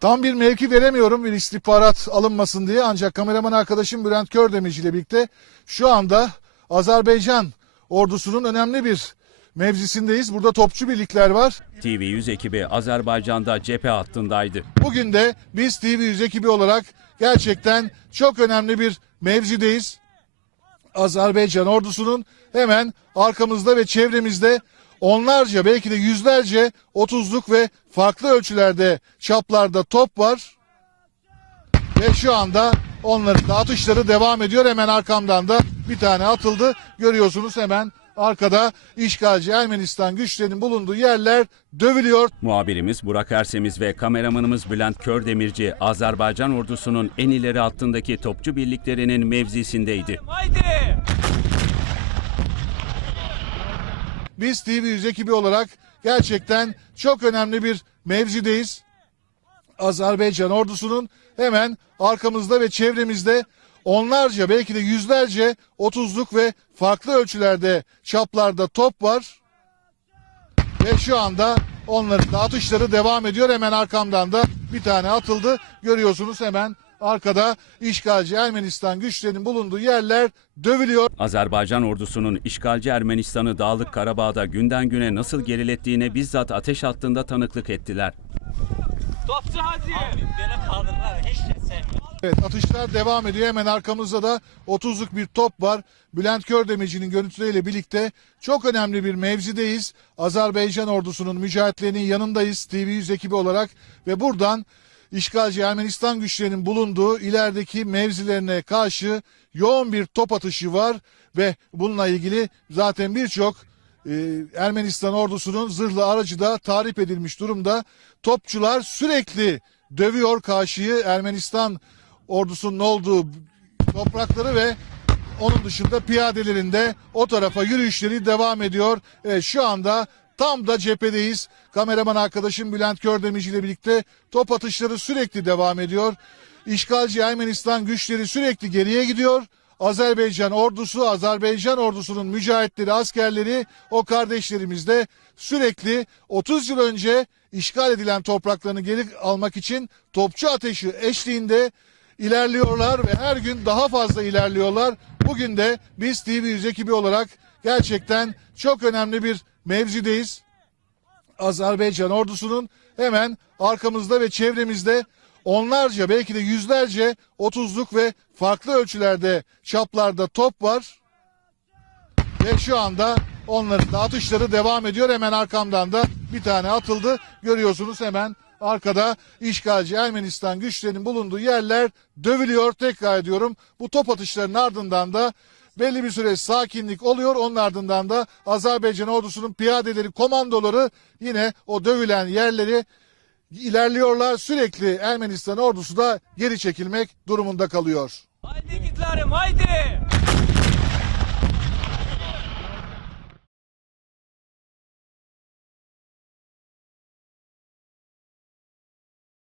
Tam bir mevki veremiyorum bir istihbarat alınmasın diye ancak kameraman arkadaşım Bülent Kördemirci ile birlikte şu anda Azerbaycan ordusunun önemli bir mevzisindeyiz. Burada topçu birlikler var. TV100 ekibi Azerbaycan'da cephe hattındaydı. Bugün de biz TV100 ekibi olarak gerçekten çok önemli bir mevzideyiz. Azerbaycan ordusunun hemen arkamızda ve çevremizde onlarca belki de yüzlerce 30'luk ve farklı ölçülerde çaplarda top var. Ve şu anda onların da atışları devam ediyor. Hemen arkamdan da bir tane atıldı. Görüyorsunuz hemen arkada işgalci Ermenistan güçlerinin bulunduğu yerler dövülüyor. Muhabirimiz Burak Ersemiz ve kameramanımız Bülent Kördemirci Azerbaycan ordusunun en ileri hattındaki topçu birliklerinin mevzisindeydi. Haydi! Biz TV100 ekibi olarak gerçekten çok önemli bir mevzideyiz. Azerbaycan ordusunun hemen arkamızda ve çevremizde onlarca belki de yüzlerce 30'luk ve farklı ölçülerde çaplarda top var. Ve şu anda onların da atışları devam ediyor. Hemen arkamdan da bir tane atıldı. Görüyorsunuz hemen arkada işgalci Ermenistan güçlerinin bulunduğu yerler dövülüyor. Azerbaycan ordusunun işgalci Ermenistan'ı Dağlık Karabağ'da günden güne nasıl gerilettiğine bizzat ateş hattında tanıklık ettiler. Topçu hadi! Beni kaldırırlar hiç sevmiyorum. Evet atışlar devam ediyor. Hemen arkamızda da 30'luk bir top var. Bülent Kördemirci'nin görüntüleriyle birlikte çok önemli bir mevzideyiz. Azerbaycan ordusunun mücahitlerinin yanındayız TV100 ekibi olarak ve buradan işgalci Ermenistan güçlerinin bulunduğu ilerideki mevzilerine karşı yoğun bir top atışı var ve bununla ilgili zaten birçok e, Ermenistan ordusunun zırhlı aracı da tarif edilmiş durumda. Topçular sürekli dövüyor karşıyı Ermenistan ordusunun olduğu toprakları ve onun dışında piyadelerin de o tarafa yürüyüşleri devam ediyor. Evet, şu anda tam da cephedeyiz. Kameraman arkadaşım Bülent Kördemirci ile birlikte top atışları sürekli devam ediyor. İşgalci Ermenistan güçleri sürekli geriye gidiyor. Azerbaycan ordusu, Azerbaycan ordusunun mücahitleri, askerleri, o kardeşlerimiz de sürekli 30 yıl önce işgal edilen topraklarını geri almak için topçu ateşi eşliğinde ilerliyorlar ve her gün daha fazla ilerliyorlar. Bugün de biz TV100 ekibi olarak gerçekten çok önemli bir mevzideyiz. Azerbaycan ordusunun hemen arkamızda ve çevremizde onlarca belki de yüzlerce 30'luk ve farklı ölçülerde çaplarda top var. Ve şu anda onların da atışları devam ediyor. Hemen arkamdan da bir tane atıldı. Görüyorsunuz hemen arkada işgalci Ermenistan güçlerinin bulunduğu yerler dövülüyor. Tekrar ediyorum bu top atışlarının ardından da belli bir süre sakinlik oluyor. Onun ardından da Azerbaycan ordusunun piyadeleri, komandoları yine o dövülen yerleri ilerliyorlar. Sürekli Ermenistan ordusu da geri çekilmek durumunda kalıyor. Haydi gitlerim haydi!